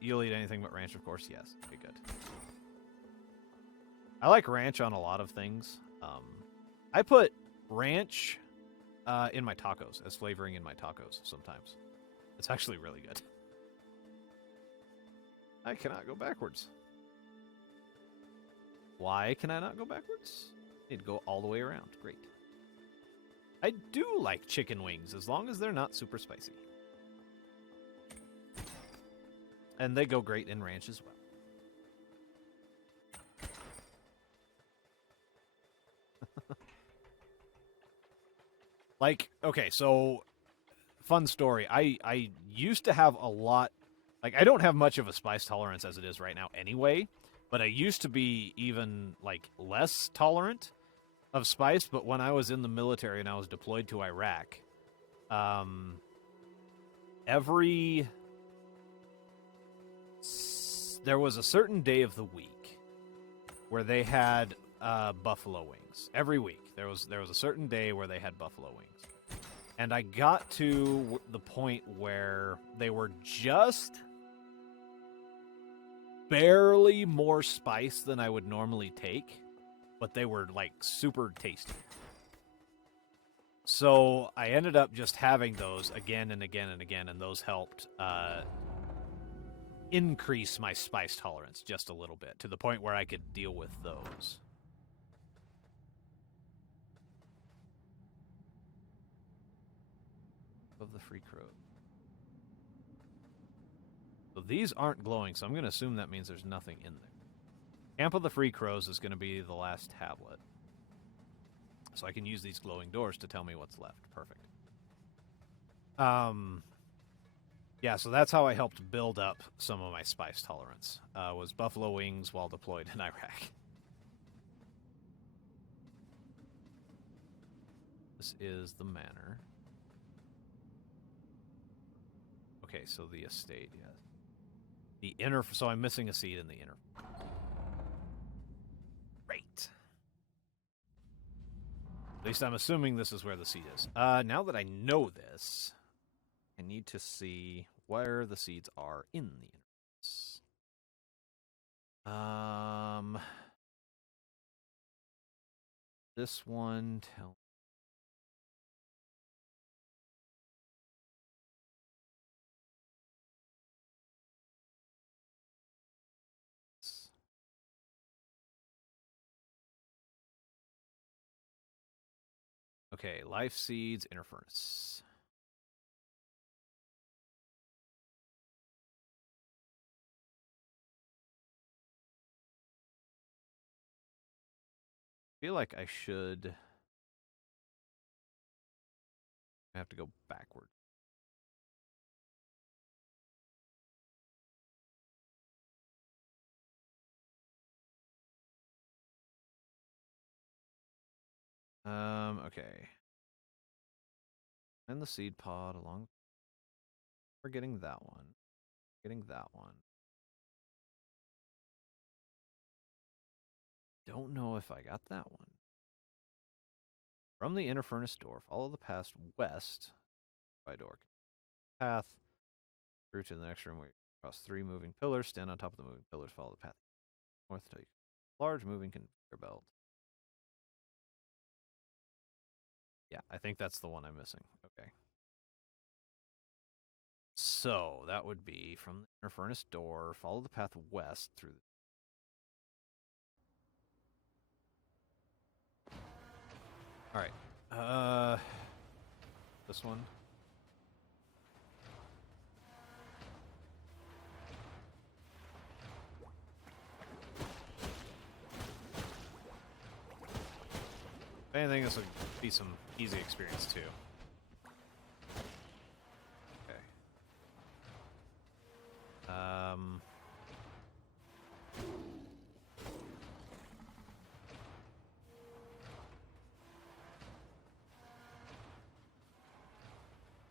You'll eat anything but ranch, of course. Yes. Okay, good. I like ranch on a lot of things. I put ranch in my tacos as flavoring in my tacos sometimes. It's actually really good. I cannot go backwards. Why can I not go backwards? I need to go all the way around. Great. I do like chicken wings as long as they're not super spicy. And they go great in ranch as well. Like, okay, so fun story. I used to have a lot, like, I don't have much of a spice tolerance as it is right now anyway, but I used to be even, like, less tolerant of spice. But when I was in the military and I was deployed to Iraq, there was a certain day of the week where they had buffalo wings. Every week there was a certain day where they had buffalo wings. And I got to the point where they were just barely more spice than I would normally take, but they were, like, super tasty. So I ended up just having those again and again and again, and those helped increase my spice tolerance just a little bit, to the point where I could deal with those. Of the free crow. So these aren't glowing, so I'm going to assume that means there's nothing in there. Camp of the Free Crows is going to be the last tablet. So I can use these glowing doors to tell me what's left. Perfect. Yeah, so that's how I helped build up some of my spice tolerance. Was buffalo wings while deployed in Iraq. This is the manor. Okay, so the estate, yes. The inner, so I'm missing a seed in the inner. Great. At least I'm assuming this is where the seed is. Now that I know this, I need to see where the seeds are in the inner. This one, okay, life seeds, inner furnace. I feel like I should. I have to go backward. Okay. And the seed pod along. We're getting that one. Getting that one. Don't know if I got that one. From the inner furnace door, follow the path west by door. Path through to the next room where you cross 3 moving pillars. Stand on top of the moving pillars. Follow the path north till you large moving conveyor belt. Yeah, I think that's the one I'm missing. Okay. So that would be from the inner furnace door. Follow the path west through. All right. This one. If anything, this would be some easy experience too. Okay.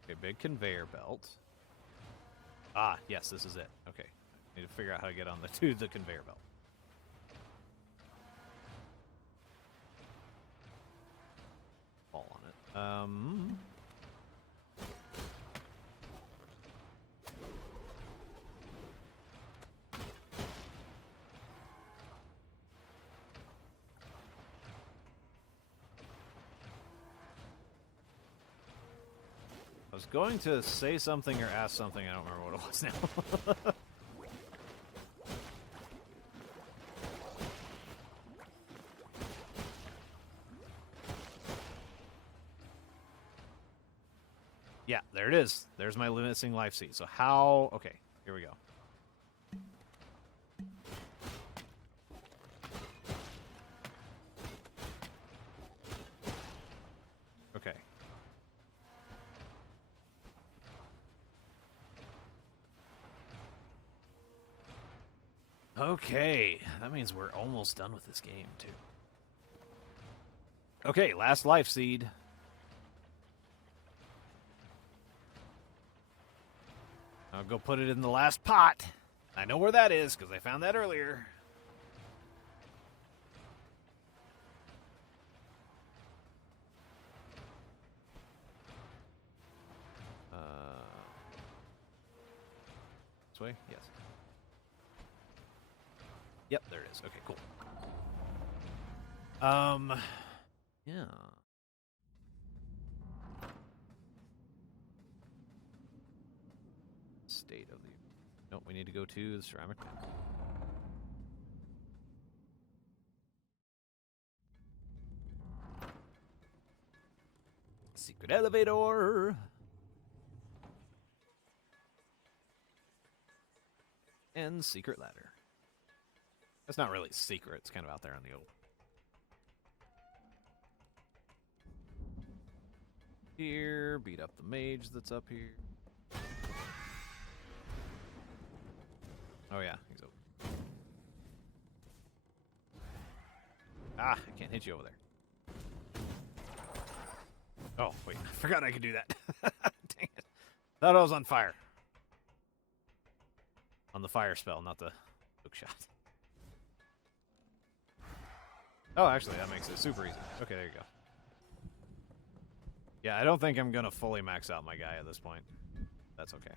Okay, big conveyor belt. Ah, yes, this is it. Okay. Need to figure out how to get on to the conveyor belt. Fall on it. I was going to say something or ask something. I don't remember what it was now. Yeah, there it is. There's my missing life seed. So how... Okay, here we go. Okay. Okay, that means we're almost done with this game, too. Okay, last life seed. I'll go put it in the last pot. I know where that is, because I found that earlier. This way? Yes. Yep, there it is. Okay, cool. Yeah. State of the... Nope, we need to go to the ceramic plant. Secret elevator! And secret ladder. That's not really secret, it's kind of out there on the old. Here, beat up the mage that's up here. Oh yeah, he's over. Ah, I can't hit you over there. Oh, wait, I forgot I could do that. Dang it. Thought I was on fire. On the fire spell, not the hook shot. Oh, actually, that makes it super easy. Okay, there you go. Yeah, I don't think I'm going to fully max out my guy at this point. That's okay.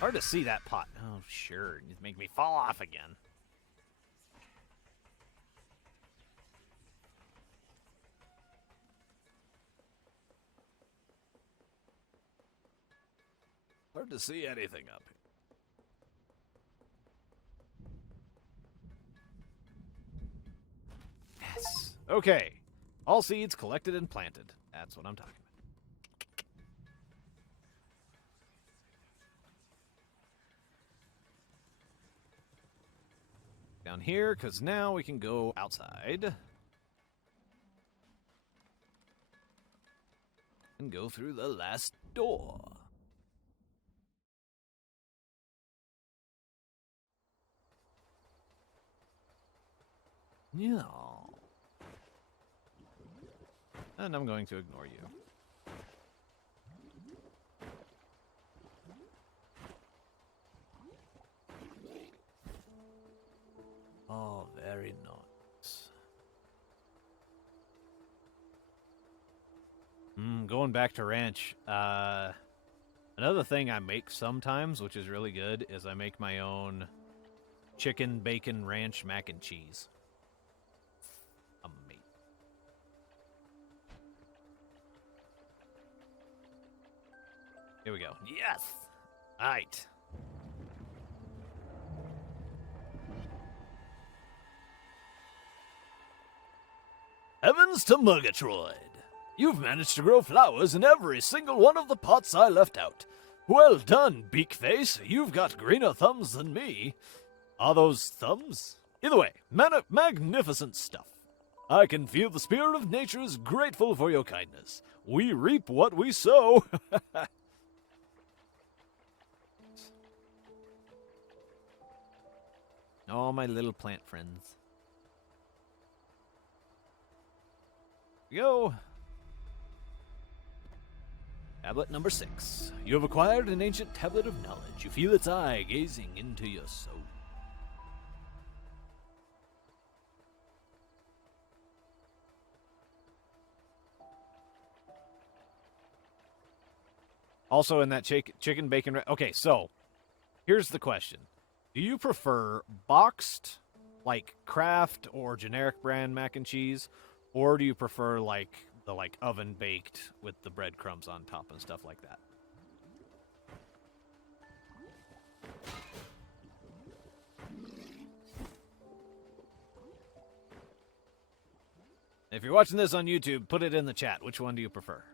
Hard to see that pot. Oh, sure. You make me fall off again. Hard to see anything up here. Yes. Okay. All seeds collected and planted. That's what I'm talking about. Down here, because now we can go outside. And go through the last door. Yeah. And I'm going to ignore you. Oh, very nice. Going back to ranch. Another thing I make sometimes, which is really good, is I make my own chicken, bacon, ranch, mac and cheese. Amazing. Here we go. Yes! All right. Heavens to Murgatroyd! You've managed to grow flowers in every single one of the pots I left out. Well done, Beakface. You've got greener thumbs than me. Are those thumbs? Either way, magnificent stuff. I can feel the spirit of nature is grateful for your kindness. We reap what we sow. Oh, my little plant friends. Here we go. Tablet number 6. You have acquired an ancient tablet of knowledge. You feel its eye gazing into your soul. Also in that chicken bacon... Okay, so, here's the question. Do you prefer boxed, like, Kraft or generic brand mac and cheese? Or do you prefer, like, the like oven baked with the breadcrumbs on top and stuff like that. If you're watching this on YouTube, put it in the chat. Which one do you prefer?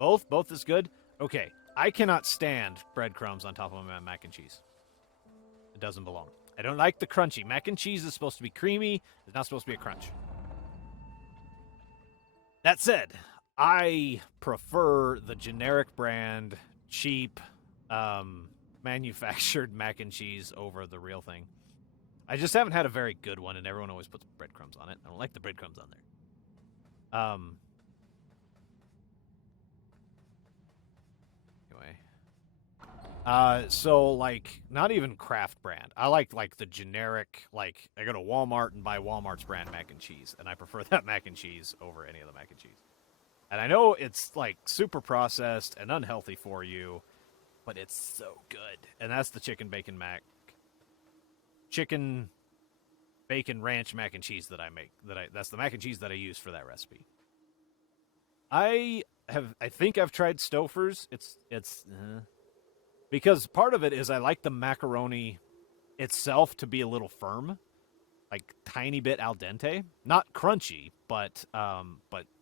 Both? Both is good? Okay. I cannot stand breadcrumbs on top of my mac and cheese. It doesn't belong. I don't like the crunchy. Mac and cheese is supposed to be creamy. It's not supposed to be a crunch. That said, I prefer the generic brand, cheap, manufactured mac and cheese over the real thing. I just haven't had a very good one, and everyone always puts breadcrumbs on it. I don't like the breadcrumbs on there. Anyway. So, like, not even craft brand. I like the generic, like, I go to Walmart and buy Walmart's brand mac and cheese, and I prefer that mac and cheese over any of the mac and cheese. And I know it's, like, super processed and unhealthy for you, but it's so good. And that's the chicken bacon ranch mac and cheese that I make. That's the mac and cheese that I use for that recipe. I think I've tried Stouffer's. It's because part of it is I like the macaroni itself to be a little firm, like tiny bit al dente, not crunchy, but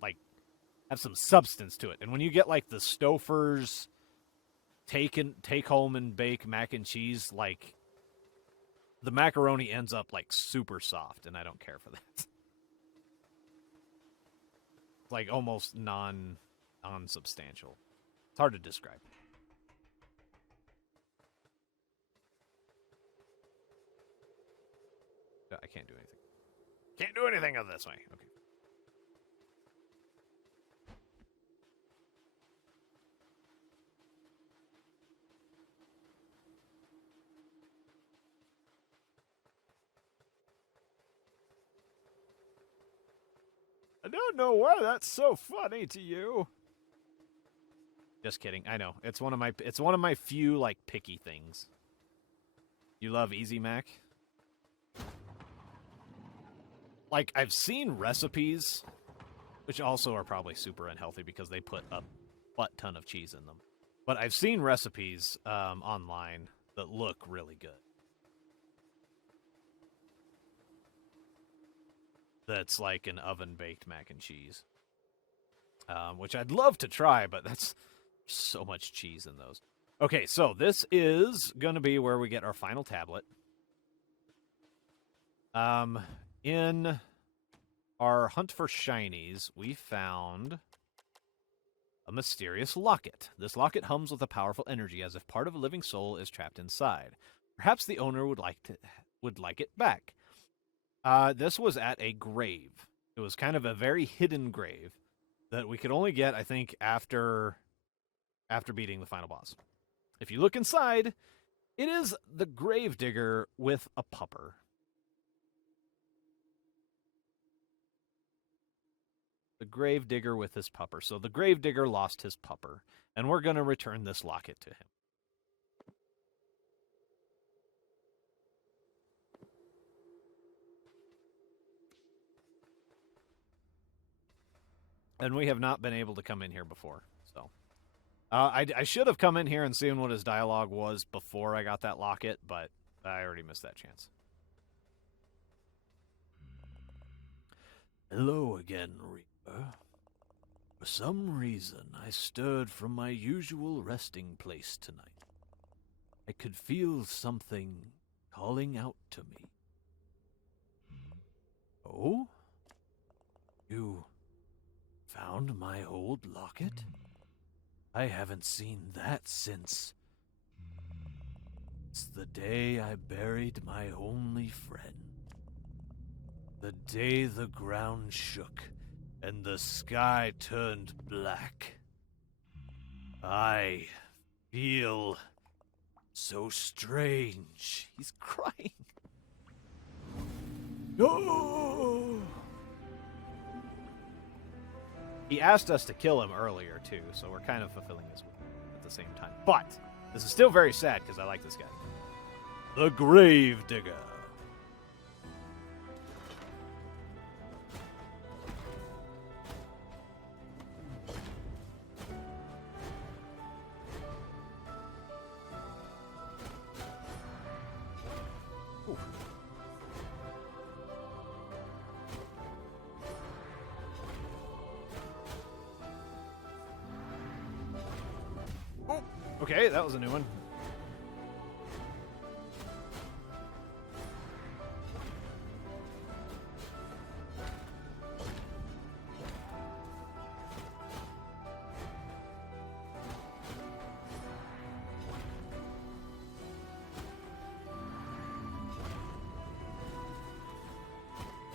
like have some substance to it. And when you get like the Stouffer's take home and bake mac and cheese, like the macaroni ends up like super soft, and I don't care for that. Like almost non-substantial. It's hard to describe. I can't do anything. Can't do anything on this way. Okay. I don't know why that's so funny to you. Just kidding. I know. It's one of my few like picky things. You love Easy Mac? Like, I've seen recipes, which also are probably super unhealthy because they put a butt ton of cheese in them. But I've seen recipes online that look really good. That's like an oven-baked mac and cheese. Which I'd love to try, but that's so much cheese in those. Okay, so this is going to be where we get our final tablet. In our hunt for shinies, we found a mysterious locket. This locket hums with a powerful energy, as if part of a living soul is trapped inside. Perhaps the owner would like it back. This was at a grave. It was kind of a very hidden grave that we could only get, I think, after beating the final boss. If you look inside, it is the Gravedigger with a pupper. The Gravedigger with his pupper. So the Gravedigger lost his pupper, and we're going to return this locket to him. And we have not been able to come in here before, so. I should have come in here and seen what his dialogue was before I got that locket, but I already missed that chance. Hello again, Reaper. For some reason, I stirred from my usual resting place tonight. I could feel something calling out to me. Oh? You found my old locket? I haven't seen that since the day I buried my only friend. The day the ground shook and the sky turned black. I feel so strange. He's crying. No! He asked us to kill him earlier, too, so we're kind of fulfilling his will at the same time. But this is still very sad, because I like this guy. The Gravedigger. Ooh. Oh, okay, that was a new one.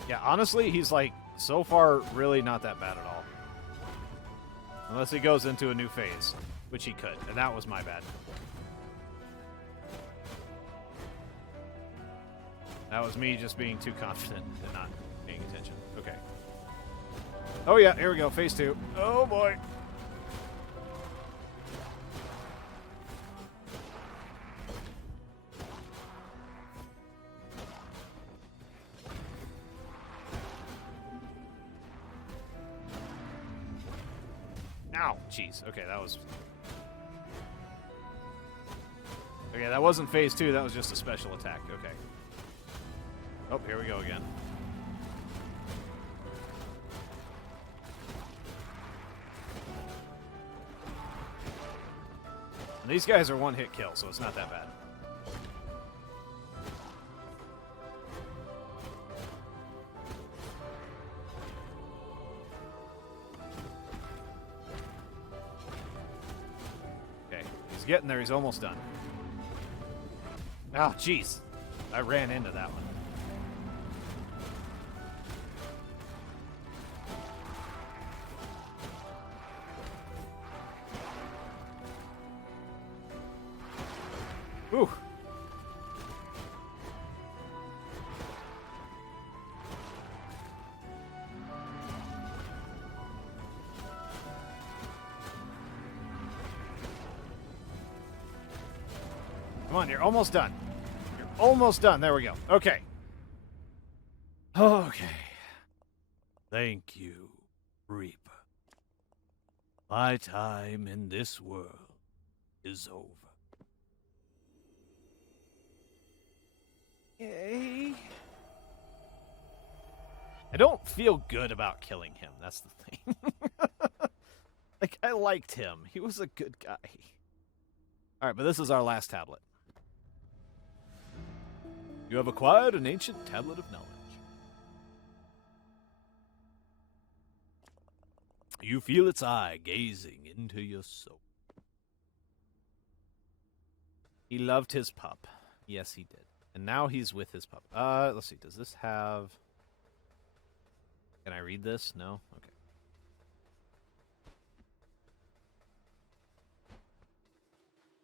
Yeah, honestly, he's like, so far, really not that bad at all. Unless he goes into a new phase, which he could, and that was my bad. That was me just being too confident and not paying attention. Okay. Oh yeah, here we go, phase 2. Oh boy. Ow, jeez. Okay, that was... Okay, that wasn't phase 2, that was just a special attack. Okay. Oh, here we go again. And these guys are one-hit kill, so it's not that bad. Okay, he's getting there. He's almost done. Oh, jeez. I ran into that one. Ooh. Come on, you're almost done. You're almost done. There we go. Okay. Okay. Thank you, Reaper. My time in this world is over. Yay. I don't feel good about killing him. That's the thing. Like, I liked him. He was a good guy. All right, but this is our last tablet. You have acquired an ancient tablet of knowledge. You feel its eye gazing into your soul. He loved his pup. Yes, he did. And now he's with his pup. Let's see. Does this have... Can I read this? No? Okay.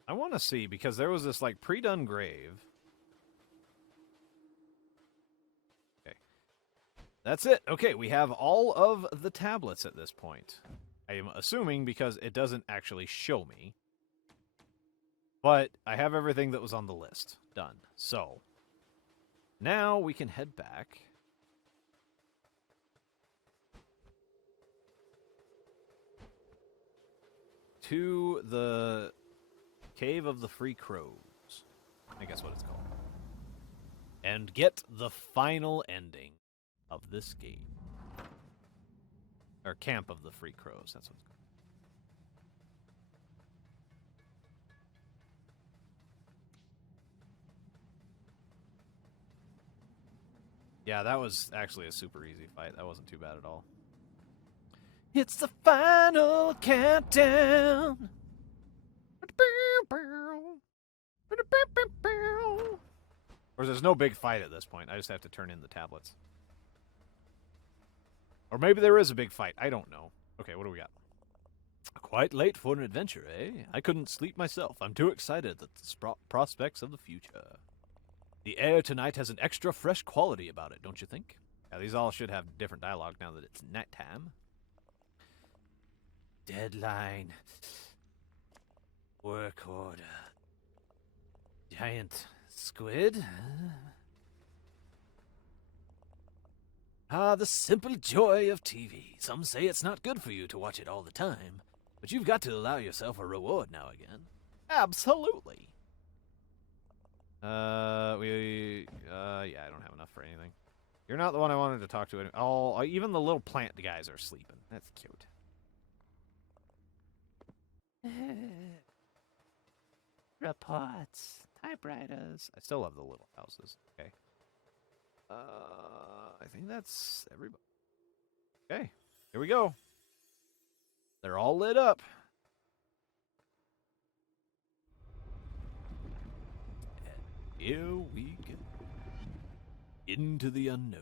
I want to see, because there was this, like, pre-done grave. Okay. That's it. Okay, we have all of the tablets at this point. I am assuming because it doesn't actually show me. But I have everything that was on the list. Done. So, now we can head back. To the Cave of the Free Crows. I guess what it's called. And get the final ending of this game. Or Camp of the Free Crows, that's what it's called. Yeah, that was actually a super easy fight. That wasn't too bad at all. It's the final countdown. Or there's no big fight at this point. I just have to turn in the tablets. Or maybe there is a big fight. I don't know. Okay, what do we got? Quite late for an adventure, eh? I couldn't sleep myself. I'm too excited at the prospects of the future. The air tonight has an extra fresh quality about it, don't you think? Yeah, these all should have different dialogue now that it's nighttime. Deadline. Work order. Giant squid? Ah, the simple joy of TV. Some say it's not good for you to watch it all the time, but you've got to allow yourself a reward now and again. Absolutely. You're not the one I wanted to talk to. Oh, even the little plant guys are sleeping. That's cute. Reports. Typewriters. I still love the little houses. Okay. I think that's everybody. Okay. Here we go. They're all lit up. And here we go. Into the unknown.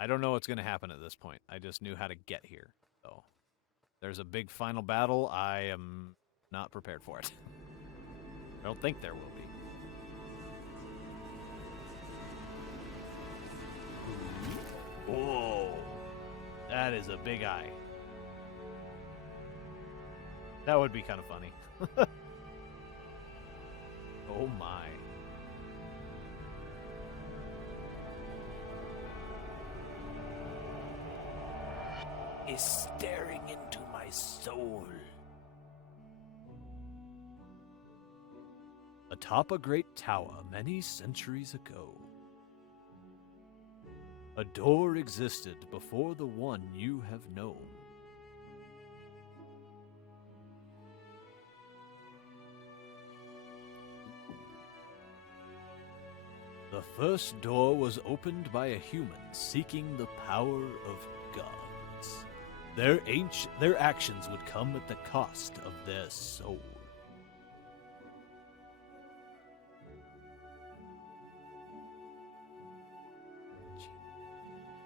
I don't know what's going to happen at this point. I just knew how to get here. So, there's a big final battle. I am not prepared for it. I don't think there will be. Whoa. That is a big eye. That would be kind of funny. Oh my. Is staring into my soul. Atop a great tower many centuries ago, a door existed before the one you have known. The first door was opened by a human seeking the power of gods. Their actions would come at the cost of their soul.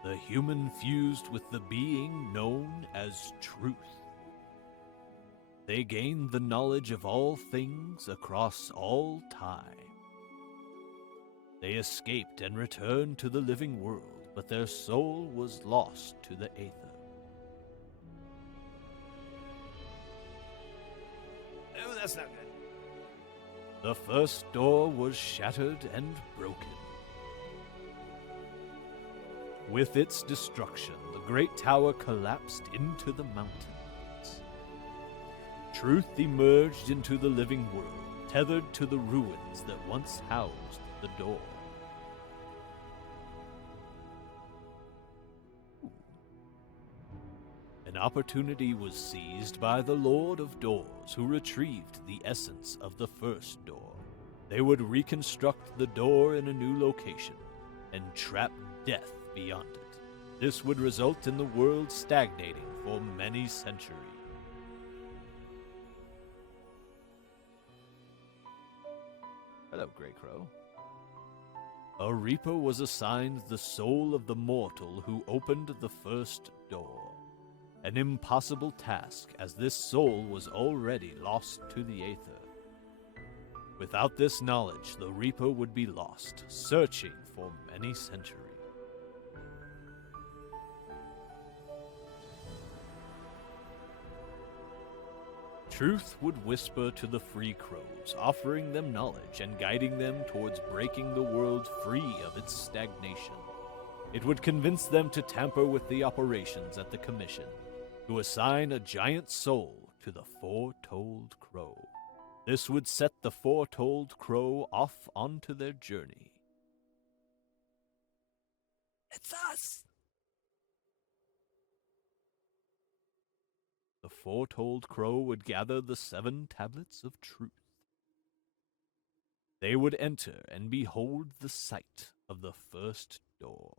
The human fused with the being known as truth. They gained the knowledge of all things across all time. They escaped and returned to the living world, but their soul was lost to the aether. Oh, that's not good. The first door was shattered and broken. With its destruction, the great tower collapsed into the mountains. Truth emerged into the living world, tethered to the ruins that once housed the door. An opportunity was seized by the Lord of Doors, who retrieved the essence of the first door. They would reconstruct the door in a new location and trap death beyond it. This would result in the world stagnating for many centuries. Hello, Grey Crow. A Reaper was assigned the soul of the mortal who opened the first door. An impossible task, as this soul was already lost to the aether. Without this knowledge, the Reaper would be lost, searching for many centuries. Truth would whisper to the free crows, offering them knowledge and guiding them towards breaking the world free of its stagnation. It would convince them to tamper with the operations at the Commission, to assign a giant soul to the Foretold Crow. This would set the Foretold Crow off onto their journey. It's us! The Foretold Crow would gather the 7 tablets of truth. They would enter and behold the sight of the first door,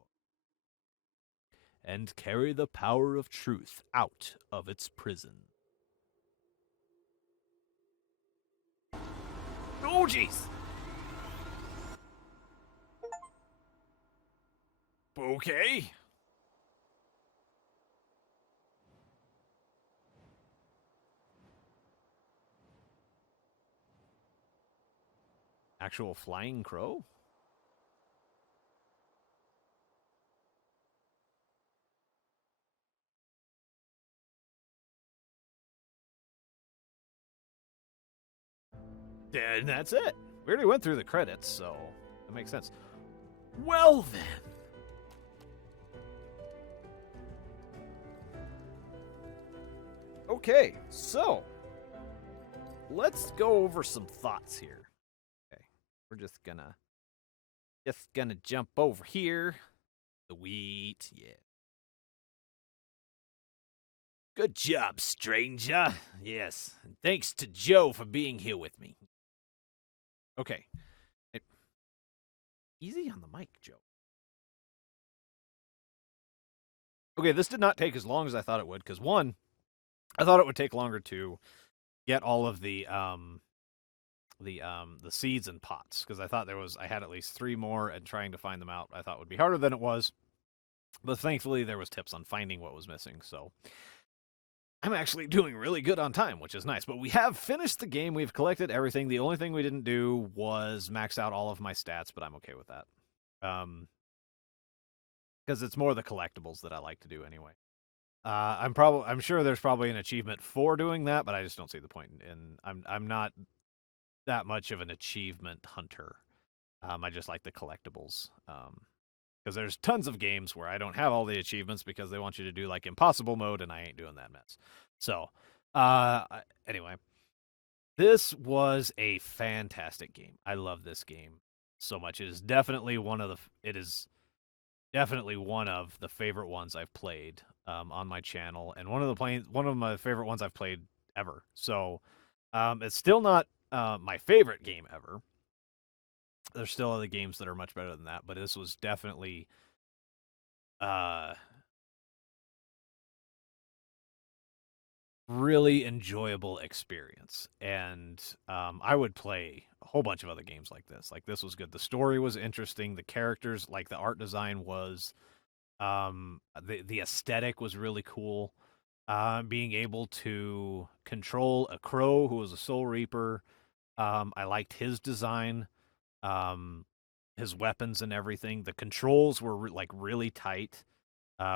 and carry the power of truth out of its prison. Oh, jeez! Okay. Actual flying crow? And that's it. We already went through the credits, so that makes sense. Well then. Okay, so let's go over some thoughts here. Okay, we're just gonna jump over here. The wheat, yeah. Good job, stranger. Yes, and thanks to Joe for being here with me. Okay, easy on the mic, Joe. Okay, this did not take as long as I thought it would, because one, I thought it would take longer to get all of the seeds and pots, because I had at least 3 more, and trying to find them out I thought would be harder than it was. But thankfully there was tips on finding what was missing, so I'm actually doing really good on time, which is nice. But we have finished the game. We've collected everything. The only thing we didn't do was max out all of my stats, but I'm okay with that. Because it's more the collectibles that I like to do anyway. I'm sure there's probably an achievement for doing that, but I just don't see the point in. I'm not that much of an achievement hunter. I just like the collectibles. Because there's tons of games where I don't have all the achievements because they want you to do like impossible mode, and I ain't doing that mess. So, anyway, this was a fantastic game. I love this game so much. It is definitely one of the favorite ones I've played on my channel, and one of my favorite ones I've played ever. So, it's still not my favorite game ever. There's still other games that are much better than that, but this was definitely really enjoyable experience. And I would play a whole bunch of other games like this. Like, this was good. The story was interesting. The characters, like the art design was, the aesthetic was really cool. Being able to control a crow who was a soul reaper. I liked his design. His weapons and everything. The controls were like really tight,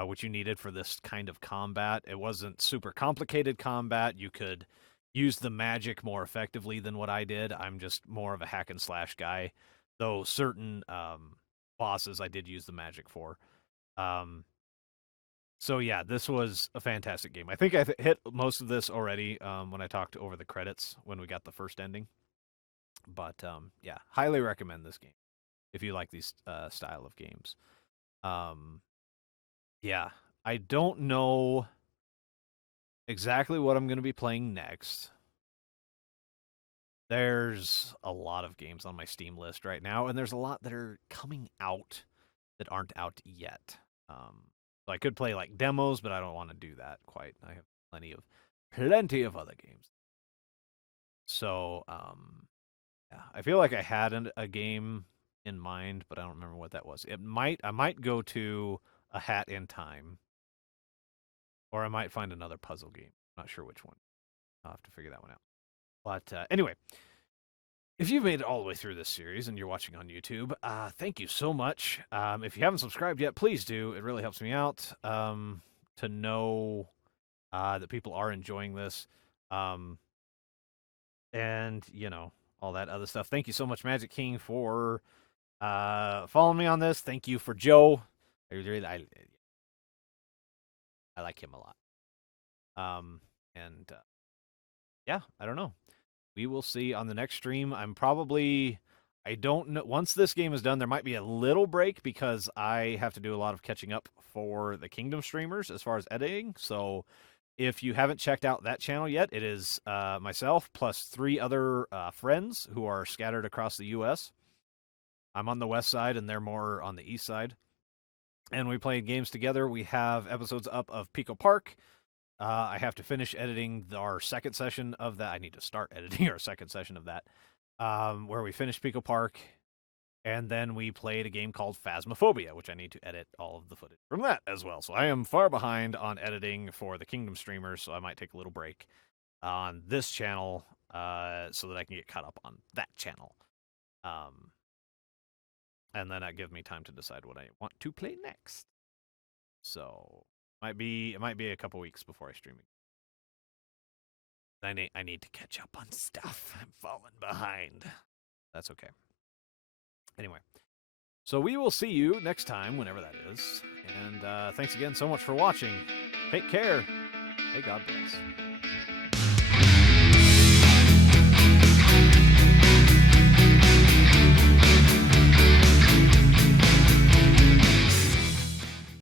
which you needed for this kind of combat. It wasn't super complicated combat. You could use the magic more effectively than what I did. I'm just more of a hack and slash guy, though certain bosses I did use the magic for. So yeah, this was a fantastic game. I think I hit most of this already when I talked over the credits when we got the first ending. But yeah, highly recommend this game if you like these style of games. Yeah, I don't know exactly what I'm going to be playing next. There's a lot of games on my Steam list right now, and there's a lot that are coming out that aren't out yet. So I could play like demos, but I don't want to do that quite. I have plenty of other games. So yeah, I feel like I had a game in mind, but I don't remember what that was. I might go to A Hat in Time, or I might find another puzzle game. Not sure which one. I'll have to figure that one out. But anyway, if you've made it all the way through this series and you're watching on YouTube, thank you so much. If you haven't subscribed yet, please do. It really helps me out to know that people are enjoying this. And, all that other stuff. Thank you so much, Magic King, for following me on this. Thank you for Joe. I like him a lot. And yeah, I don't know. We will see on the next stream. I don't know. Once this game is done, there might be a little break because I have to do a lot of catching up for the Kingdom streamers as far as editing. So if you haven't checked out that channel yet, it is myself plus 3 other friends who are scattered across the U.S. I'm on the west side, and they're more on the east side. And we played games together. We have episodes up of Pico Park. I have to finish editing our second session of that. I need to start editing our second session of that, where we finished Pico Park. And then we played a game called Phasmophobia, which I need to edit all of the footage from that as well. So I am far behind on editing for the Kingdom streamers, so I might take a little break on this channel so that I can get caught up on that channel. And then that gives me time to decide what I want to play next. So it might be a couple weeks before I stream it. I need to catch up on stuff. I'm falling behind. That's okay. Anyway, so we will see you next time, whenever that is. And thanks again so much for watching. Take care. Hey, God bless.